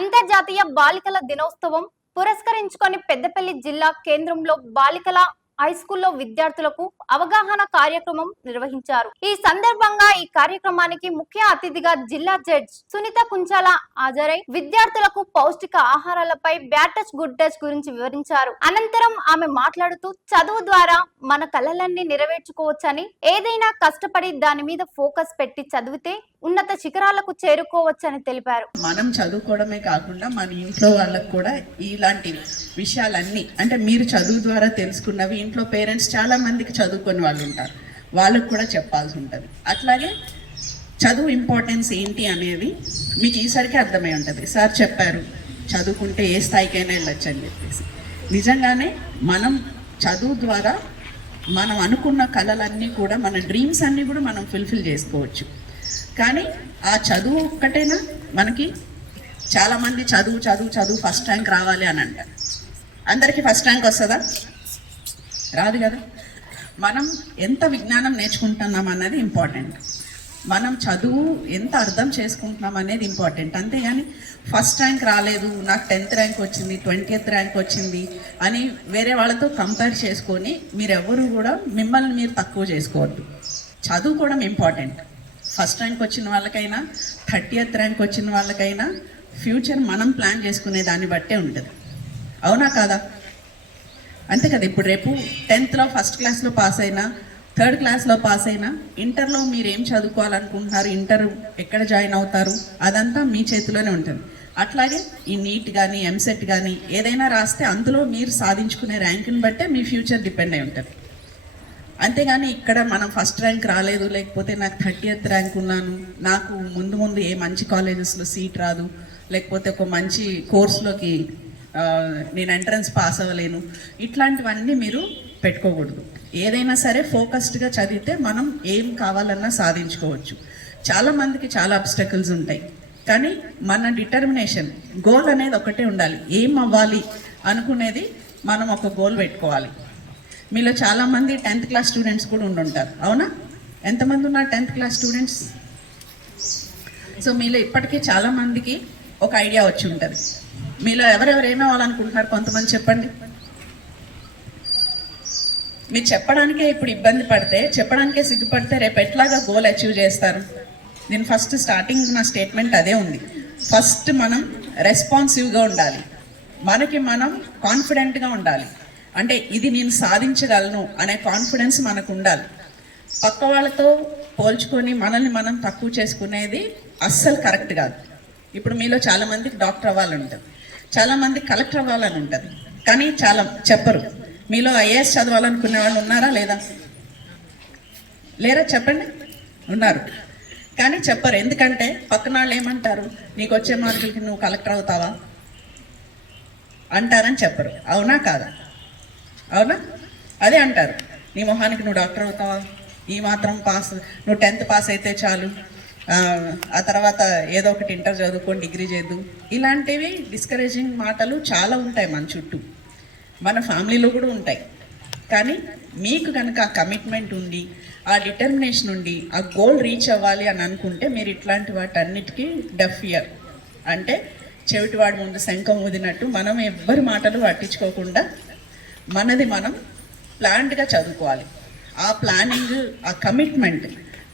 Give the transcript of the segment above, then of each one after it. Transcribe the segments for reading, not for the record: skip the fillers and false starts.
అంతర్జాతీయ బాలికల దినోత్సవం పురస్కరించుకొని పెద్దపల్లి జిల్లా కేంద్రంలో బాలికల హైస్కూల్లో విద్యార్థులకు అవగాహన కార్యక్రమం నిర్వహించారు. ఈ సందర్భంగా ఈ కార్యక్రమానికి ముఖ్య అతిథిగా జిల్లా జడ్జ్ సునీత కుంచాల హాజరై విద్యార్థులకు పౌష్టిక ఆహారాలపై బ్యాడ్ టచ్ గుడ్ టచ్ గురించి వివరించారు. అనంతరం ఆమె మాట్లాడుతూ చదువు ద్వారా మన కలలన్నీ నెరవేర్చుకోవచ్చని, ఏదైనా కష్టపడి దాని మీద ఫోకస్ పెట్టి చదివితే ఉన్నత శిఖరాలకు చేరుకోవచ్చని తెలిపారు. మనం చదువుకోవడమే కాకుండా మన ఇంట్లో వాళ్ళకు కూడా ఇలాంటి విషయాలన్నీ, అంటే మీరు చదువు ద్వారా తెలుసుకున్నవి ఇంట్లో పేరెంట్స్ చాలా మందికి చదువుకొని వాళ్ళు ఉంటారు, వాళ్ళకు కూడా చెప్పాల్సి ఉంటుంది. అట్లాగే చదువు ఇంపార్టెన్స్ ఏంటి అనేది మీకు ఈసారికి అర్థమై ఉంటుంది. సార్ చెప్పారు చదువుకుంటే ఏ స్థాయికైనా వెళ్ళొచ్చు అని చెప్పేసి. నిజంగానే మనం చదువు ద్వారా మనం అనుకున్న కళలన్నీ కూడా, మన డ్రీమ్స్ అన్నీ కూడా మనం ఫుల్ఫిల్ చేసుకోవచ్చు. కానీ ఆ చదువు ఒక్కటేనా మనకి? చాలామంది చదువు చదువు చదువు ఫస్ట్ ర్యాంక్ రావాలి అని అంటారు. అందరికీ ఫస్ట్ ర్యాంక్ వస్తుందా? రాదు కదా. మనం ఎంత విజ్ఞానం నేర్చుకుంటున్నాం అన్నది ఇంపార్టెంట్. మనం చదువు ఎంత అర్థం చేసుకుంటున్నాం అనేది ఇంపార్టెంట్. అంతేగాని ఫస్ట్ ర్యాంక్ రాలేదు, నాకు 10th ర్యాంక్ వచ్చింది, 20th ర్యాంక్ వచ్చింది అని వేరే వాళ్ళతో కంపేర్ చేసుకొని మీరెవరు కూడా మిమ్మల్ని మీరు తక్కువ చేసుకోవద్దు. చదువుకోవడం ఇంపార్టెంట్. ఫస్ట్ ర్యాంక్ వచ్చిన వాళ్ళకైనా 30th ర్యాంక్ వచ్చిన వాళ్ళకైనా ఫ్యూచర్ మనం ప్లాన్ చేసుకునే దాన్ని బట్టే ఉంటుంది. అవునా కాదా? అంతే కదా. ఇప్పుడు రేపు 10thలో ఫస్ట్ క్లాస్లో పాస్ అయినా, 3rd క్లాస్లో పాస్ అయినా, ఇంటర్లో మీరు ఏం చదువుకోవాలనుకుంటున్నారు, ఇంటర్ ఎక్కడ జాయిన్ అవుతారు, అదంతా మీ చేతిలోనే ఉంటుంది. అట్లాగే ఈ నీట్ కానీ ఎంసెట్ కానీ ఏదైనా రాస్తే అందులో మీరు సాధించుకునే ర్యాంకుని బట్టే మీ ఫ్యూచర్ డిపెండ్ అయి ఉంటుంది. అంతేగాని ఇక్కడ మనం ఫస్ట్ ర్యాంక్ రాలేదు, లేకపోతే నాకు 30th ర్యాంక్ ఉన్నాను, నాకు ముందు ఏ మంచి కాలేజెస్లో సీట్ రాదు, లేకపోతే ఒక మంచి కోర్సులోకి నేను ఎంట్రన్స్ పాస్ అవ్వలేను, ఇట్లాంటివన్నీ మీరు పెట్టుకోకూడదు. ఏదైనా సరే ఫోకస్డ్గా చదివితే మనం ఏం కావాలన్నా సాధించుకోవచ్చు. చాలామందికి చాలా అబ్స్టకల్స్ ఉంటాయి, కానీ మన డిటర్మినేషన్, గోల్ అనేది ఒకటే ఉండాలి. ఏం అవ్వాలి అనుకునేది మనం ఒక గోల్ పెట్టుకోవాలి. మీలో చాలామంది 10th క్లాస్ స్టూడెంట్స్ కూడా ఉండుంటారు, అవునా? ఎంతమంది ఉన్నారు 10th క్లాస్ స్టూడెంట్స్? సో మీలో ఇప్పటికీ చాలామందికి ఒక ఐడియా వచ్చి ఉంటుంది. మీలో ఎవరెవరు ఏమవ్వాలనుకుంటున్నారు కొంతమంది చెప్పండి. మీరు చెప్పడానికే ఇప్పుడు ఇబ్బంది పడితే, చెప్పడానికే సిగ్గుపడితే రేపు ఎట్లాగా గోల్ అచీవ్ చేస్తారు? నేను ఫస్ట్ స్టార్టింగ్ నా స్టేట్మెంట్ అదే ఉంది. ఫస్ట్ మనం రెస్పాన్సివ్గా ఉండాలి, మనకి మనం కాన్ఫిడెంట్గా ఉండాలి. అంటే ఇది నేను సాధించగలను అనే కాన్ఫిడెన్స్ మనకు ఉండాలి. పక్క వాళ్ళతో పోల్చుకొని మనల్ని మనం తక్కువ చేసుకునేది అస్సలు కరెక్ట్ కాదు. ఇప్పుడు మీలో చాలామందికి డాక్టర్ అవ్వాలని ఉంటుంది, చాలామంది కలెక్టర్ అవ్వాలని ఉంటుంది, కానీ చాలా చెప్పరు. మీలో ఐఏఎస్ చదవాలనుకునే వాళ్ళు ఉన్నారా లేదా? లేరా? చెప్పండి. ఉన్నారు, కానీ చెప్పరు. ఎందుకంటే పక్కన వాళ్ళు ఏమంటారు, నీకు వచ్చే మార్కులకి నువ్వు కలెక్టర్ అవుతావా అంటారని చెప్పరు. అవునా కాదా? అవునా? అదే అంటారు, నీ మొహానికి నువ్వు డాక్టర్ అవుతావా, ఈ మాత్రం పాస్, నువ్వు 10th పాస్ అయితే చాలు, ఆ తర్వాత ఏదో ఒకటి ఇంటర్ చదువుకొని డిగ్రీ చేద్దు. ఇలాంటివి డిస్కరేజింగ్ మాటలు చాలా ఉంటాయి మన చుట్టూ, మన ఫ్యామిలీలో కూడా ఉంటాయి. కానీ మీకు కనుక ఆ కమిట్మెంట్ ఉండి, ఆ డిటర్మినేషన్ ఉండి, ఆ గోల్ రీచ్ అవ్వాలి అని అనుకుంటే మీరు ఇట్లాంటి వాటన్నిటికీ డఫ్ ఇయర్, అంటే చెవిటివాడి ముందు శంఖం ఊదినట్టు మనం ఎవ్వరి మాటలు పట్టించుకోకుండా మనది మనం ప్లాన్డ్గా చదువుకోవాలి. ఆ ప్లానింగ్, ఆ కమిట్మెంట్,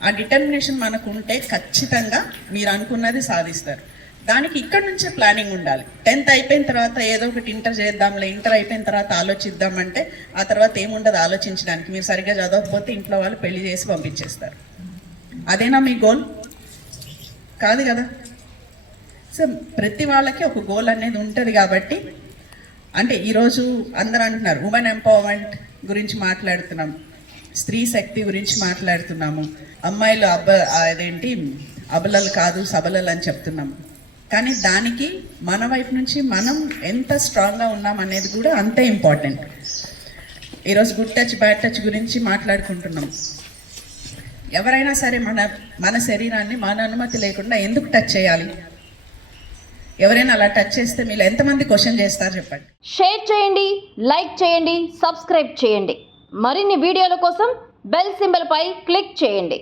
ఆ డిటర్మినేషన్ మనకు ఉంటే ఖచ్చితంగా మీరు అనుకున్నది సాధిస్తారు. దానికి ఇక్కడ నుంచే ప్లానింగ్ ఉండాలి. 10th అయిపోయిన తర్వాత ఏదో ఒకటి ఇంటర్ చేద్దాంలే, ఇంటర్ అయిపోయిన తర్వాత ఆలోచిద్దామంటే ఆ తర్వాత ఏముండదు ఆలోచించడానికి. మీరు సరిగ్గా చదవకపోతే ఇంట్లో వాళ్ళు పెళ్లి చేసి పంపించేస్తారు. అదేనా మీ గోల్? కాదు కదా. సో ప్రతి వాళ్ళకి ఒక గోల్ అనేది ఉంటుంది. కాబట్టి అంటే ఈరోజు అందరూ అంటున్నారు ఉమెన్ ఎంపవర్మెంట్ గురించి మాట్లాడుతున్నాం, స్త్రీ శక్తి గురించి మాట్లాడుతున్నాము, అమ్మాయిలు అదేంటి అబలలు కాదు సబలలు అని చెప్తున్నాము. కానీ దానికి మన వైపు నుంచి మనం ఎంత స్ట్రాంగ్గా ఉన్నాం అనేది కూడా అంతే ఇంపార్టెంట్. ఈరోజు గుడ్ టచ్ బ్యాడ్ టచ్ గురించి మాట్లాడుకుంటున్నాం. ఎవరైనా సరే మన శరీరాన్ని మన అనుమతి లేకుండా ఎందుకు టచ్ చేయాలి? ఎవరైనా అలా టచ్ చేస్తే మీరు ఎంతమంది క్వశ్చన్ చేస్తారు చెప్పండి. షేర్ చేయండి, లైక్ చేయండి, సబ్స్క్రైబ్ చేయండి. మరిన్ని వీడియోల కోసం బెల్ సింబల్ పై క్లిక్ చేయండి.